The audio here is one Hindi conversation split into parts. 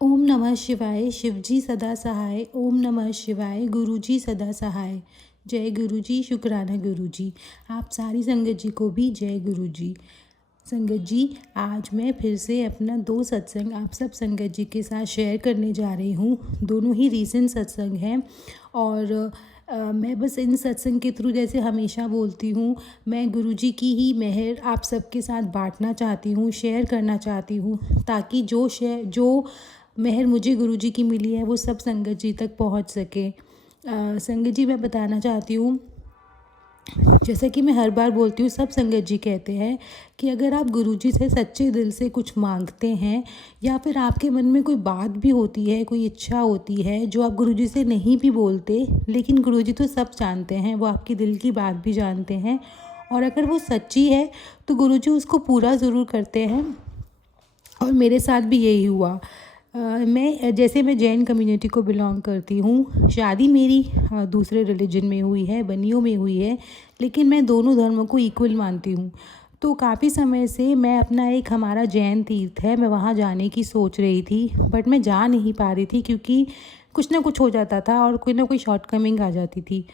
ओम नमः शिवाय। शिवजी सदा सहाय। ओम नमः शिवाय। गुरुजी सदा सहाय। जय गुरुजी। शुक्राना गुरुजी। आप सारी संगत जी को भी जय गुरुजी। संगत जी, आज मैं फिर से अपना 2 सत्संग आप सब संगत जी के साथ शेयर करने जा रही हूँ। दोनों ही रीसेंट सत्संग हैं और मैं बस इन सत्संग के थ्रू, जैसे हमेशा बोलती हूँ, मैं गुरुजी की ही मेहर आप सबके साथ बांटना चाहती हूँ, शेयर करना चाहती हूँ, ताकि जो मेहर मुझे गुरुजी की मिली है वो सब संगत जी तक पहुँच सके। संगत जी, मैं बताना चाहती हूँ, जैसा कि मैं हर बार बोलती हूँ, सब संगत जी कहते हैं कि अगर आप गुरुजी से सच्चे दिल से कुछ मांगते हैं या फिर आपके मन में कोई बात भी होती है, कोई इच्छा होती है जो आप गुरुजी से नहीं भी बोलते, लेकिन गुरुजी तो सब जानते हैं, वो आपकी दिल की बात भी जानते हैं, और अगर वो सच्ची है तो गुरुजी उसको पूरा ज़रूर करते हैं। और मेरे साथ भी यही हुआ। मैं जैन कम्युनिटी को बिलोंग करती हूँ। शादी मेरी दूसरे रिलीजन में हुई है, बनियों में हुई है, लेकिन मैं दोनों धर्मों को इक्वल मानती हूँ। तो काफ़ी समय से मैं अपना एक हमारा जैन तीर्थ है, मैं वहाँ जाने की सोच रही थी, बट मैं जा नहीं पा रही थी क्योंकि कुछ ना कुछ हो जाता था और कोई ना कोई शॉर्टकमिंग आ जाती थी।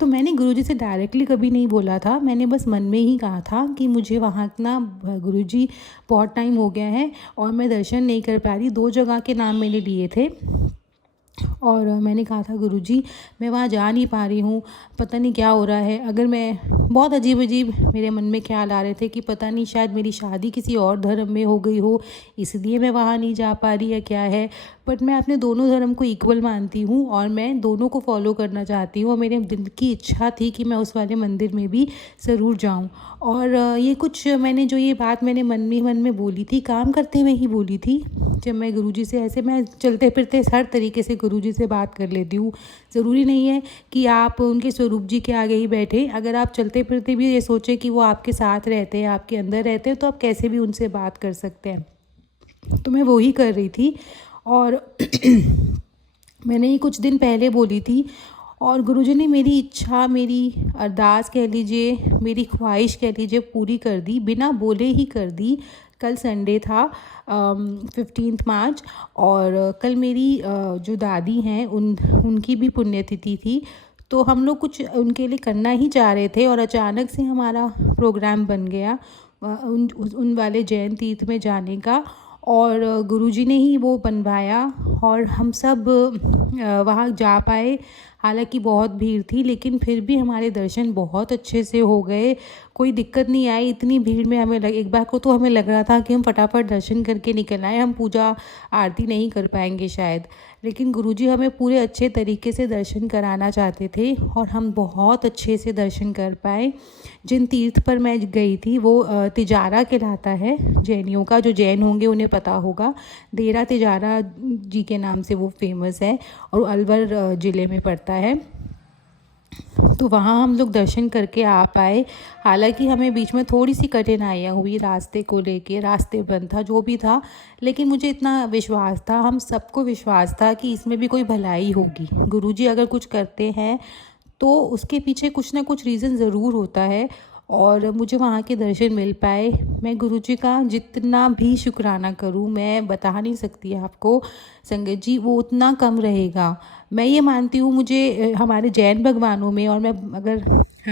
तो मैंने गुरुजी से डायरेक्टली कभी नहीं बोला था, मैंने बस मन में ही कहा था कि मुझे वहाँ ना गुरुजी, बहुत टाइम हो गया है और मैं दर्शन नहीं कर पा रही। 2 जगह के नाम मैंने लिए थे और मैंने कहा था, गुरुजी मैं वहाँ जा नहीं पा रही हूँ, पता नहीं क्या हो रहा है। अगर मैं बहुत अजीब अजीब मेरे मन में ख्याल आ रहे थे कि पता नहीं शायद मेरी शादी किसी और धर्म में हो गई हो, इसलिए मैं वहाँ नहीं जा पा रही, या क्या है। बट मैं अपने दोनों धर्म को इक्वल मानती हूँ और मैं दोनों को फॉलो करना चाहती हूँ, और मेरे दिल की इच्छा थी कि मैं उस वाले मंदिर में भी ज़रूर जाऊँ। और ये कुछ मैंने जो ये बात मैंने मन में बोली थी, काम करते हुए ही बोली थी। जब मैं गुरुजी से ऐसे, मैं चलते फिरते हर तरीके से गुरुजी से बात कर लेती हूँ। ज़रूरी नहीं है कि आप उनके स्वरूप जी के आगे ही बैठे, अगर आप चलते फिरते भी ये सोचें कि वो आपके साथ रहते हैं, आपके अंदर रहते हैं, तो आप कैसे भी उनसे बात कर सकते हैं। तो मैं वो ही कर रही थी और मैंने ये कुछ दिन पहले बोली थी और गुरुजी ने मेरी इच्छा, मेरी अरदास कह लीजिए, मेरी ख्वाहिश कह लीजिए, पूरी कर दी, बिना बोले ही कर दी। कल संडे था, 15 मार्च, और कल मेरी जो दादी हैं उनकी भी पुण्यतिथि थी। तो हम लोग कुछ उनके लिए करना ही चाह रहे थे और अचानक से हमारा प्रोग्राम बन गया उन वाले जैन तीर्थ में जाने का, और गुरुजी ने ही वो बनवाया और हम सब वहाँ जा पाए। हालांकि बहुत भीड़ थी, लेकिन फिर भी हमारे दर्शन बहुत अच्छे से हो गए, कोई दिक्कत नहीं आई। इतनी भीड़ में एक बार को तो हमें लग रहा था कि हम फटाफट दर्शन करके निकल आए, हम पूजा आरती नहीं कर पाएंगे शायद, लेकिन गुरुजी हमें पूरे अच्छे तरीके से दर्शन कराना चाहते थे और हम बहुत अच्छे से दर्शन कर पाए। जिन तीर्थ पर मैं गई थी वो तिजारा कहलाता है, जैनियों का, जो जैन होंगे उन्हें पता होगा। देरा तिजारा जी के नाम से वो फेमस है और अलवर ज़िले में पड़ता है। तो वहाँ हम लोग दर्शन करके आ पाए। हालांकि हमें बीच में थोड़ी सी कठिनाइयाँ हुई रास्ते को लेके, रास्ते बंद था, जो भी था, लेकिन मुझे इतना विश्वास था, हम सबको विश्वास था कि इसमें भी कोई भलाई होगी। गुरुजी अगर कुछ करते हैं तो उसके पीछे कुछ ना कुछ रीज़न ज़रूर होता है, और मुझे वहाँ के दर्शन मिल पाए। मैं गुरुजी का जितना भी शुक्राना करूँ, मैं बता नहीं सकती आपको संगत जी, वो उतना कम रहेगा। मैं ये मानती हूँ, मुझे हमारे जैन भगवानों में, और मैं अगर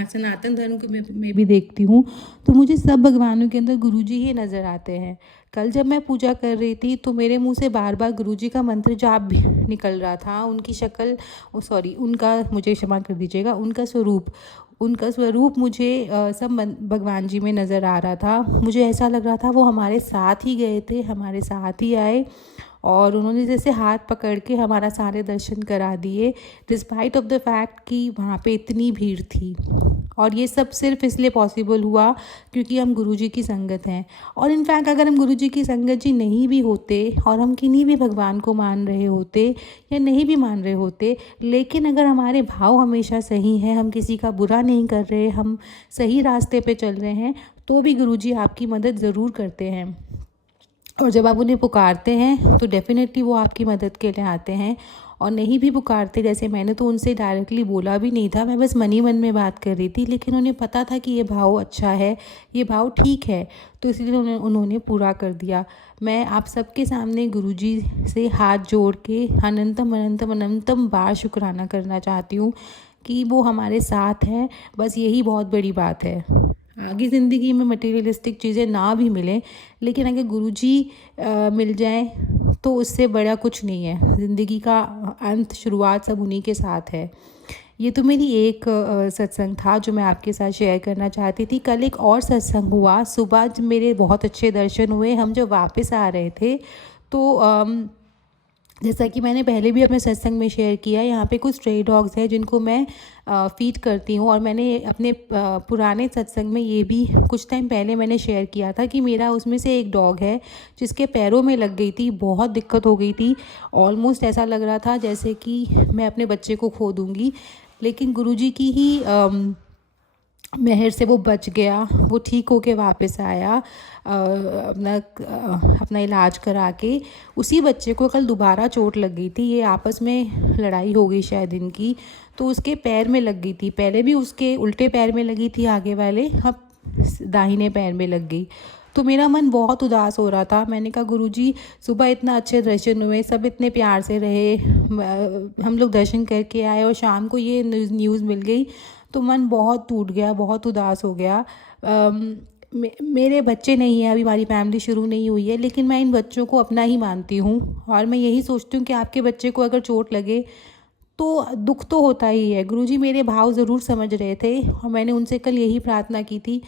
सनातन धर्म में भी देखती हूँ, तो मुझे सब भगवानों के अंदर गुरुजी ही नज़र आते हैं। कल जब मैं पूजा कर रही थी तो मेरे मुंह से बार बार गुरुजी का मंत्र जाप भी निकल रहा था। उनकी शक्ल, उनका, मुझे क्षमा कर दीजिएगा, उनका स्वरूप मुझे सब भगवान जी में नज़र आ रहा था। मुझे ऐसा लग रहा था वो हमारे साथ ही गए थे, हमारे साथ ही आए, और उन्होंने जैसे हाथ पकड़ के हमारा सारे दर्शन करा दिए, डिस्पाइट ऑफ द फैक्ट कि वहाँ पे इतनी भीड़ थी। और ये सब सिर्फ इसलिए पॉसिबल हुआ क्योंकि हम गुरुजी की संगत हैं। और इनफैक्ट अगर हम गुरुजी की संगत जी नहीं भी होते और हम किन्हीं भी भगवान को मान रहे होते या नहीं भी मान रहे होते, लेकिन अगर हमारे भाव हमेशा सही हैं, हम किसी का बुरा नहीं कर रहे, हम सही रास्ते पे चल रहे हैं, तो भी गुरुजी आपकी मदद ज़रूर करते हैं। और जब आप उन्हें पुकारते हैं तो डेफ़िनेटली वो आपकी मदद के लिए आते हैं। और नहीं भी पुकारते, जैसे मैंने तो उनसे डायरेक्टली बोला भी नहीं था, मैं बस मन ही मन में बात कर रही थी, लेकिन उन्हें पता था कि ये भाव अच्छा है, ये भाव ठीक है, तो इसलिए उन्होंने पूरा कर दिया। मैं आप सबके सामने गुरुजी से हाथ जोड़ के अनंतम अनंतम अनंतम बार शुक्राना करना चाहती हूँ कि वो हमारे साथ हैं। बस यही बहुत बड़ी बात है। आगे ज़िंदगी में मटेरियलिस्टिक चीज़ें ना भी मिलें, लेकिन अगर गुरुजी मिल जाएं तो उससे बड़ा कुछ नहीं है। ज़िंदगी का अंत शुरुआत सब उन्हीं के साथ है। ये तो मेरी एक सत्संग था जो मैं आपके साथ शेयर करना चाहती थी। कल एक और सत्संग हुआ, सुबह मेरे बहुत अच्छे दर्शन हुए। हम जब वापस आ रहे थे तो जैसा कि मैंने पहले भी अपने सत्संग में शेयर किया, यहाँ पे कुछ स्ट्रे डॉग्स हैं जिनको मैं फ़ीड करती हूँ। और मैंने अपने पुराने सत्संग में ये भी कुछ टाइम पहले मैंने शेयर किया था कि मेरा उसमें से एक डॉग है जिसके पैरों में लग गई थी, बहुत दिक्कत हो गई थी। ऑलमोस्ट ऐसा लग रहा था जैसे कि मैं अपने बच्चे को खो दूँगी, लेकिन गुरुजी की ही मेहर से वो बच गया। वो ठीक होके वापस आया, अपना इलाज करा के। उसी बच्चे को कल दोबारा चोट लग गई थी, ये आपस में लड़ाई हो गई शायद इनकी, तो उसके पैर में लग गई थी। पहले भी उसके उल्टे पैर में लगी थी आगे वाले, अब दाहिने पैर में लग गई। तो मेरा मन बहुत उदास हो रहा था। मैंने कहा गुरुजी, सुबह इतना अच्छे दर्शन हुए, सब इतने प्यार से रहे, हम लोग दर्शन करके आए और शाम को ये न्यूज़ मिल गई, तो मन बहुत टूट गया, बहुत उदास हो गया। मेरे बच्चे नहीं हैं, अभी हमारी फैमिली शुरू नहीं हुई है, लेकिन मैं इन बच्चों को अपना ही मानती हूँ। और मैं यही सोचती हूँ कि आपके बच्चे को अगर चोट लगे तो दुख तो होता ही है। गुरुजी मेरे भाव ज़रूर समझ रहे थे, और मैंने उनसे कल यही प्रार्थना की थी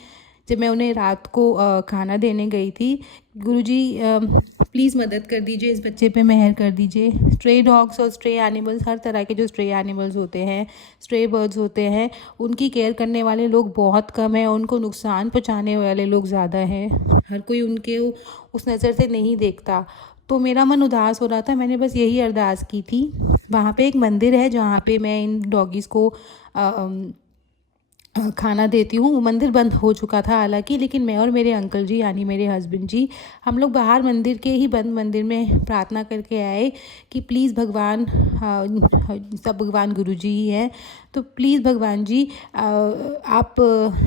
जब मैं उन्हें रात को खाना देने गई थी। गुरुजी प्लीज़ मदद कर दीजिए, इस बच्चे पे मेहर कर दीजिए। स्ट्रे डॉग्स और स्ट्रे एनिमल्स, हर तरह के जो स्ट्रे एनिमल्स होते हैं, स्ट्रे बर्ड्स होते हैं, उनकी केयर करने वाले लोग बहुत कम हैं, उनको नुकसान पहुंचाने वाले लोग ज़्यादा हैं। हर कोई उनके उस नज़र से नहीं देखता। तो मेरा मन उदास हो रहा था, मैंने बस यही अरदास की थी। वहाँ पे एक मंदिर है जहाँ पे मैं इन डॉगीज़ को खाना देती हूँ। वो मंदिर बंद हो चुका था हालांकि, लेकिन मैं और मेरे अंकल जी यानी मेरे हस्बैंड जी, हम लोग बाहर मंदिर के ही बंद मंदिर में प्रार्थना करके आए कि प्लीज़ भगवान, सब भगवान गुरुजी ही हैं, तो प्लीज़ भगवान जी आप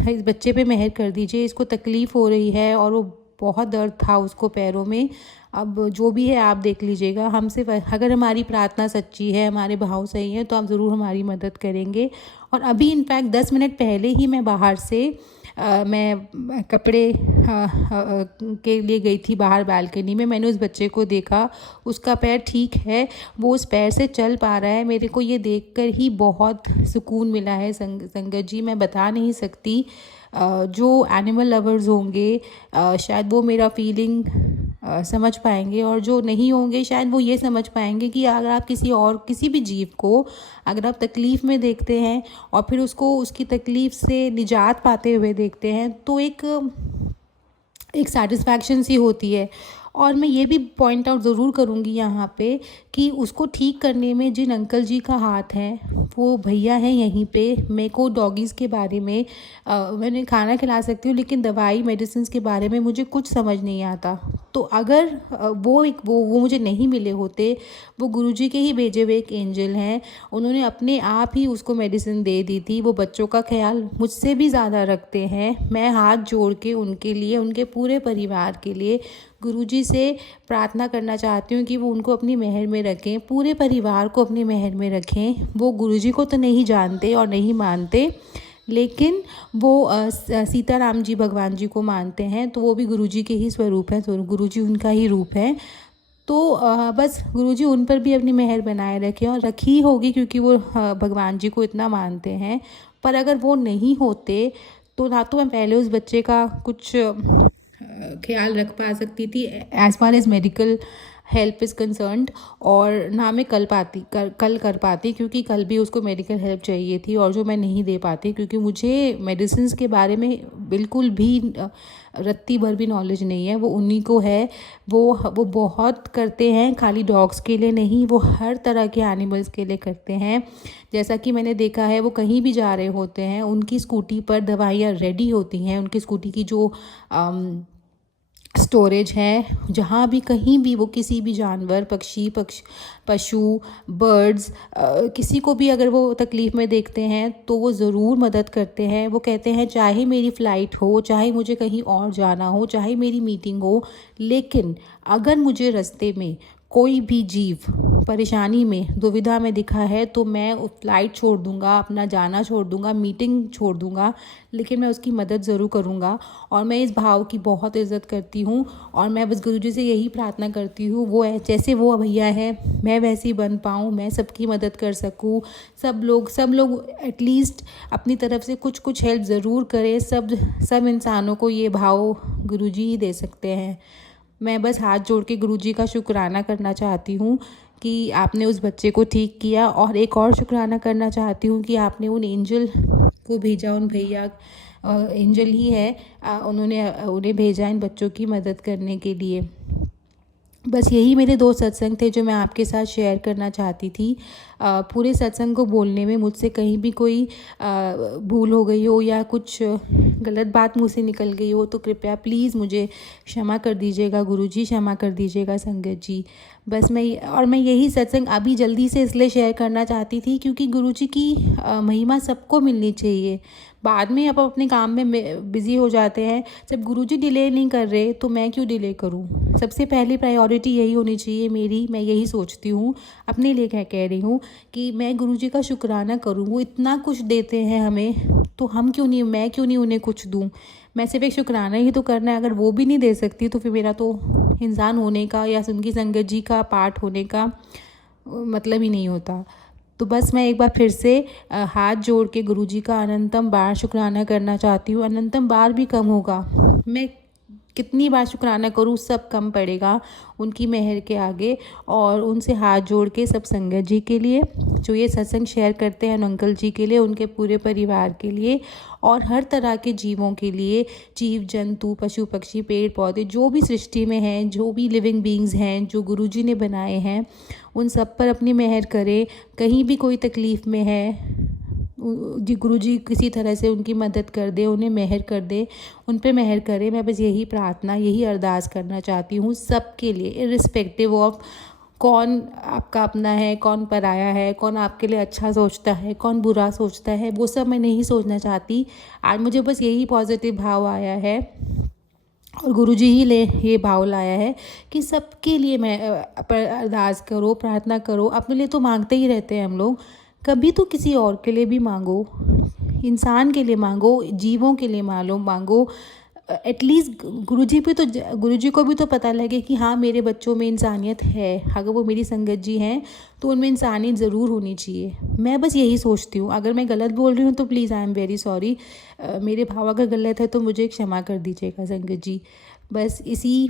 इस बच्चे पे मेहर कर दीजिए। इसको तकलीफ़ हो रही है और वो बहुत दर्द था उसको पैरों में। अब जो भी है आप देख लीजिएगा, हमसे अगर हमारी प्रार्थना सच्ची है, हमारे भाव सही हैं, तो आप ज़रूर हमारी मदद करेंगे। और अभी इनफैक्ट 10 मिनट पहले ही मैं बाहर से मैं कपड़े के लिए गई थी बाहर बालकनी में। मैंने उस बच्चे को देखा, उसका पैर ठीक है, वो उस पैर से चल पा रहा है। मेरे को ये देखकर ही बहुत सुकून मिला है संगत जी, मैं बता नहीं सकती। जो एनिमल लवर्स होंगे शायद वो मेरा फीलिंग समझ पाएंगे, और जो नहीं होंगे शायद वो ये समझ पाएंगे कि अगर आप किसी भी जीव को अगर आप तकलीफ़ में देखते हैं और फिर उसको उसकी तकलीफ़ से निजात पाते हुए देखते हैं, तो एक सैटिस्फैक्शन सी होती है। और मैं ये भी पॉइंट आउट ज़रूर करूँगी यहाँ पे कि उसको ठीक करने में जिन अंकल जी का हाथ है, वो भैया हैं यहीं पे। मेरे को डॉगीज़ के बारे में मैंने खाना खिला सकती हूँ, लेकिन दवाई मेडिसिन के बारे में मुझे कुछ समझ नहीं आता। तो अगर वो मुझे नहीं मिले होते, वो गुरुजी के ही भेजे हुए एक एंजल हैं, उन्होंने अपने आप ही उसको मेडिसिन दे दी थी। वो बच्चों का ख्याल मुझसे भी ज़्यादा रखते हैं। मैं हाथ जोड़ के उनके लिए, उनके पूरे परिवार के लिए गुरुजी से प्रार्थना करना चाहती हूँ कि वो उनको अपनी मेहर में रखें, पूरे परिवार को अपनी मेहर में रखें। वो गुरुजी को तो नहीं जानते और नहीं मानते, लेकिन वो सीताराम जी भगवान जी को मानते हैं, तो वो भी गुरुजी के ही स्वरूप हैं, तो गुरुजी उनका ही रूप है। तो बस गुरुजी उन पर भी अपनी मेहर बनाए रखें, और रखी होगी क्योंकि वो भगवान जी को इतना मानते हैं। पर अगर वो नहीं होते तो ना तो मैं पहले उस बच्चे का कुछ ख्याल रख पा सकती थी as far as medical help is concerned, और ना मैं कल कर पाती, क्योंकि कल भी उसको मेडिकल हेल्प चाहिए थी, और जो मैं नहीं दे पाती क्योंकि मुझे मेडिसिन्स के बारे में बिल्कुल भी रत्ती भर भी नॉलेज नहीं है। वो उन्हीं को है। वो बहुत करते हैं, खाली डॉग्स के लिए नहीं, वो हर तरह के एनिमल्स के लिए करते हैं। जैसा कि मैंने देखा है, वो कहीं भी जा रहे होते हैं, उनकी स्कूटी पर दवाइयाँ रेडी होती हैं। उनकी स्कूटी की जो स्टोरेज है, जहाँ भी कहीं भी वो किसी भी जानवर, पशु, बर्ड्स, किसी को भी अगर वो तकलीफ़ में देखते हैं तो वो ज़रूर मदद करते हैं। वो कहते हैं चाहे मेरी फ़्लाइट हो, चाहे मुझे कहीं और जाना हो, चाहे मेरी मीटिंग हो, लेकिन अगर मुझे रास्ते में कोई भी जीव परेशानी में, दुविधा में दिखा है तो मैं फ़्लाइट छोड़ दूँगा, अपना जाना छोड़ दूँगा, मीटिंग छोड़ दूँगा, लेकिन मैं उसकी मदद ज़रूर करूँगा। और मैं इस भाव की बहुत इज़्ज़त करती हूँ और मैं बस गुरुजी से यही प्रार्थना करती हूँ, वो है जैसे वो भैया हैं, मैं वैसी बन पाऊँ, मैं सबकी मदद कर सकूँ। सब लोग एटलीस्ट अपनी तरफ से कुछ कुछ हेल्प ज़रूर करें। सब इंसानों को ये भाव गुरुजी ही दे सकते हैं। मैं बस हाथ जोड़ के गुरुजी का शुक्राना करना चाहती हूँ कि आपने उस बच्चे को ठीक किया, और एक और शुक्राना करना चाहती हूँ कि आपने उन एंजल को भेजा, उन भैया एंजल ही है, उन्होंने उन्हें भेजा इन बच्चों की मदद करने के लिए। बस यही मेरे 2 सत्संग थे जो मैं आपके साथ शेयर करना चाहती थी। पूरे सत्संग को बोलने में मुझसे कहीं भी कोई भूल हो गई हो या कुछ गलत बात मुँह से निकल गई हो तो कृपया प्लीज़ मुझे क्षमा कर दीजिएगा गुरुजी, क्षमा कर दीजिएगा संगत जी। बस मैं यही सत्संग अभी जल्दी से इसलिए शेयर करना चाहती थी क्योंकि गुरुजी की महिमा सबको मिलनी चाहिए। बाद में आप अपने काम में बिज़ी हो जाते हैं। जब गुरुजी डिले नहीं कर रहे तो मैं क्यों डिले करूं? सबसे पहली प्रायोरिटी यही होनी चाहिए मेरी। मैं यही सोचती हूँ, अपने लिए कह रही हूँ कि मैं गुरुजी का शुक्राना करूँ। वो इतना कुछ देते हैं हमें, तो मैं क्यों नहीं उन्हें कुछ दूँ? मैं सिर्फ एक शुक्राना ही तो करना है। अगर वो भी नहीं दे सकती तो फिर मेरा तो इंसान होने का या उनकी संगत जी का पार्ट होने का मतलब ही नहीं होता। तो बस मैं एक बार फिर से हाथ जोड़ के गुरुजी का अनंतम बार शुक्राना करना चाहती हूँ। अनंतम बार भी कम होगा, मैं कितनी बार शुक्राना करूँ सब कम पड़ेगा उनकी मेहर के आगे। और उनसे हाथ जोड़ के सब संगत जी के लिए जो ये सत्संग शेयर करते हैं, अंकल जी के लिए, उनके पूरे परिवार के लिए और हर तरह के जीवों के लिए, जीव जंतु, पशु पक्षी, पेड़ पौधे, जो भी सृष्टि में हैं, जो भी लिविंग बींग्स हैं जो गुरुजी ने बनाए हैं, उन सब पर अपनी मेहर करें। कहीं भी कोई तकलीफ़ में है जी, गुरुजी किसी तरह से उनकी मदद कर दे, उन्हें मेहर कर दे, उन पे मेहर करे। मैं बस यही प्रार्थना, यही अरदास करना चाहती हूँ सबके लिए, इर्रिस्पेक्टिव ऑफ कौन आपका अपना है, कौन पराया है, कौन आपके लिए अच्छा सोचता है, कौन बुरा सोचता है, वो सब मैं नहीं सोचना चाहती। आज मुझे बस यही पॉजिटिव भाव आया है और गुरुजी ही ये भाव लाया है कि सबके लिए मैं अरदास करो, प्रार्थना करो। अपने लिए तो मांगते ही रहते हैं हम लोग, कभी तो किसी और के लिए भी मांगो, इंसान के लिए मांगो, जीवों के लिए मांगो। एटलीस्ट गुरुजी को भी तो पता लगे कि हाँ, मेरे बच्चों में इंसानियत है। अगर वो मेरी संगत जी हैं तो उनमें इंसानियत ज़रूर होनी चाहिए। मैं बस यही सोचती हूँ। अगर मैं गलत बोल रही हूँ तो please I am very sorry. मेरे भाव अगर गलत है तो मुझे क्षमा कर दीजिएगा संगत जी। बस इसी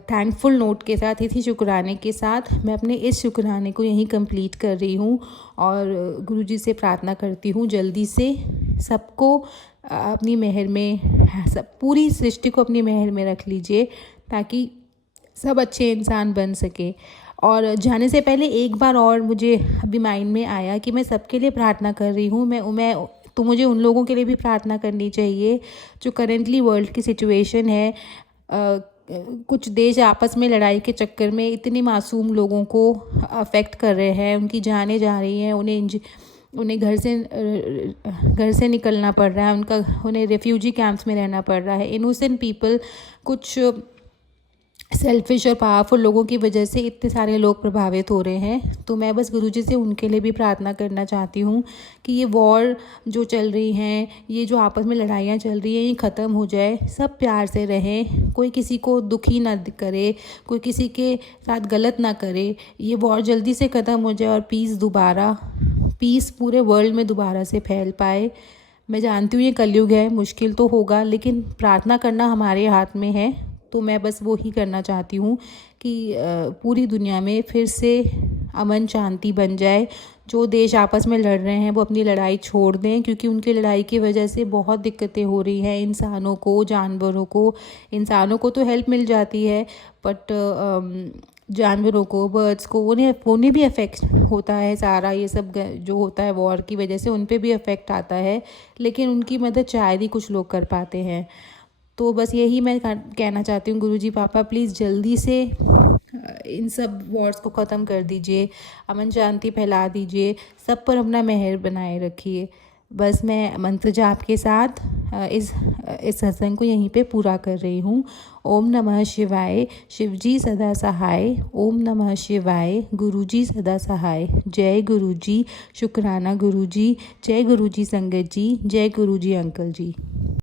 थैंकफुल नोट के साथ, इसी शुक्राने के साथ मैं अपने इस शुक्राने को यहीं कंप्लीट कर रही हूँ और गुरुजी से प्रार्थना करती हूँ जल्दी से सबको अपनी मेहर में, सब पूरी सृष्टि को अपनी मेहर में रख लीजिए ताकि सब अच्छे इंसान बन सके। और जाने से पहले एक बार और मुझे अभी माइंड में आया कि मैं सबके लिए प्रार्थना कर रही हूँ। तो मुझे उन लोगों के लिए भी प्रार्थना करनी चाहिए जो करेंटली वर्ल्ड की सिचुएशन है। कुछ देश आपस में लड़ाई के चक्कर में इतने मासूम लोगों को अफेक्ट कर रहे हैं, उनकी जानें जा रही हैं, उन्हें घर से निकलना पड़ रहा है, उन्हें रेफ्यूजी कैंप्स में रहना पड़ रहा है। इनोसेंट पीपल, कुछ सेल्फिश और पावरफुल लोगों की वजह से इतने सारे लोग प्रभावित हो रहे हैं। तो मैं बस गुरुजी से उनके लिए भी प्रार्थना करना चाहती हूँ कि ये वॉर जो चल रही हैं, ये जो आपस में लड़ाइयाँ चल रही हैं, ये ख़त्म हो जाए, सब प्यार से रहें, कोई किसी को दुखी ना करे, कोई किसी के साथ गलत ना करे, ये वॉर जल्दी से ख़त्म हो जाए और पीस पूरे वर्ल्ड में दोबारा से फैल पाए। मैं जानती हूँ ये कलयुग है, मुश्किल तो होगा, लेकिन प्रार्थना करना हमारे हाथ में है। तो मैं बस वो ही करना चाहती हूँ कि पूरी दुनिया में फिर से अमन शांति बन जाए। जो देश आपस में लड़ रहे हैं वो अपनी लड़ाई छोड़ दें, क्योंकि उनकी लड़ाई की वजह से बहुत दिक्कतें हो रही हैं इंसानों को, जानवरों को। इंसानों को तो हेल्प मिल जाती है, बट जानवरों को, बर्ड्स को, उन्हें भी अफेक्ट होता है। सारा ये सब जो होता है वॉर की वजह से उन पे भी अफेक्ट आता है, लेकिन उनकी मदद शायद ही कुछ लोग कर पाते हैं। तो बस यही मैं कहना चाहती हूँ गुरुजी पापा प्लीज़ जल्दी से इन सब वॉर्स को ख़त्म कर दीजिए, अमन शांति फैला दीजिए, सब पर अपना मेहर बनाए रखिए। बस मैं मंत्र जाप के साथ इस सत्संग को यहीं पे पूरा कर रही हूँ। ओम नमः शिवाय, शिवजी सदा सहाय। ओम नमः शिवाय, गुरुजी सदा सहाय। जय गुरुजी, शुक्राना गुरुजी, जय गुरुजी संगत जी, जय गुरुजी अंकल जी।